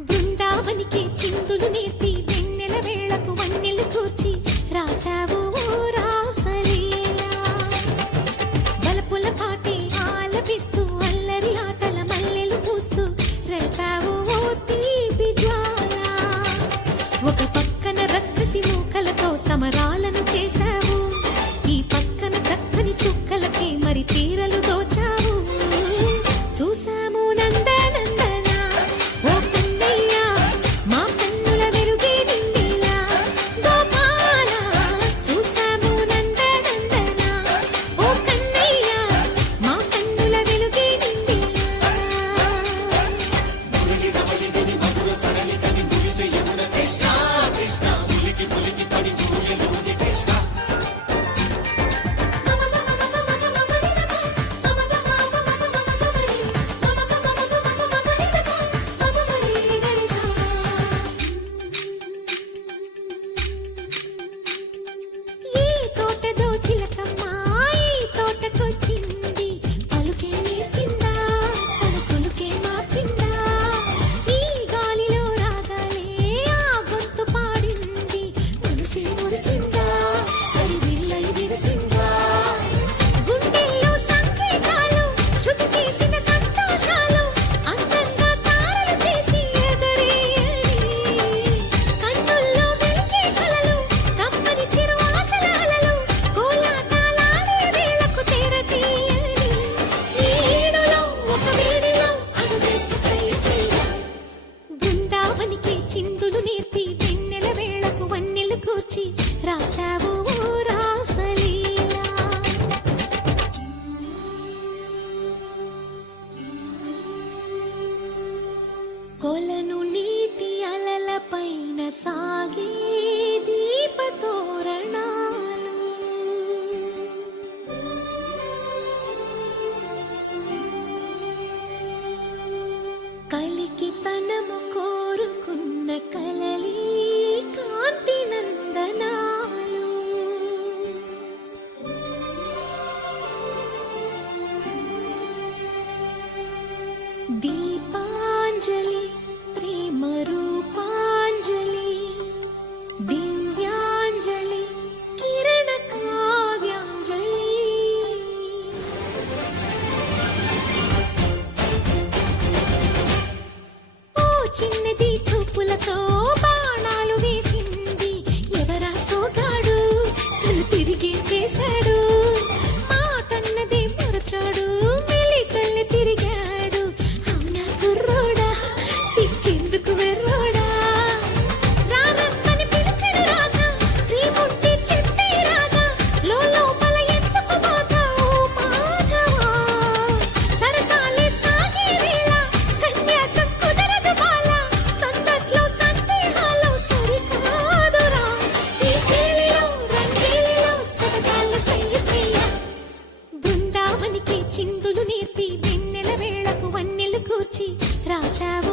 బృందావనికి చిందులు నేర్పి వెన్నెల వేళకు వన్నెలు కూర్చి రాసావు రాసలీలా బలపుల పాటి ఆలపిస్తూ అల్లరి ఆటల మల్లెలు పూస్తూ రేపావు తీపి జ్వాల ఒక పక్కన రక్కసి మూకలతో సమరాలను చేశావు ఈ పక్కన చక్కని చుక్కలకి మరి చీరలు దోచావు చూసాము నందనందన ఓ కన్నయ్య మా కన్నుల వెలుగే నిండిలా గోపాల చూసాము నందనందన ఓ కన్నయ్య మా కన్నుల వెలుగే నిండిలా చిందులు నేర్పి వెన్నెల వేళకు వన్నెలు కూర్చి రాసావు రాసలీలా కొలను నీటి అలల పైన సాగే దీపతోరణాలు కలికి తనము కోరుకున్న కలలి కాంతి నందనాలు దీపాంజలి ప్రేమ రూపాంజలి దివ్యాంజలి కిరణ కావ్యాంజలి ఓ చిన్నది చూపులతో బాణాలు వేసింది ఎవరా సోగాడు తను తిరిగి చేశాడు మాటన్నదే మరచాడు మెలికల్లి తిరిగాడు అవునా కుర్రోడా సిక్కెందుకు వెర్రోడా రారమ్మని పిలిచెను రాగా రీముంటి చెప్పే రాగా లోపల ఎందుకు బాధ ఓ మాధవా సరసాలే సాగే వేళ సన్యాసం కుదరదు బాల సందట్లో సందేహాలు సరికాదురా ఈ కేళిలో రంగేలిలో సరదాల సయ్య బృందావనికి చిందులు నేర్పి వెన్నెల వేళకు వన్నెలు కూర్చి రాసావు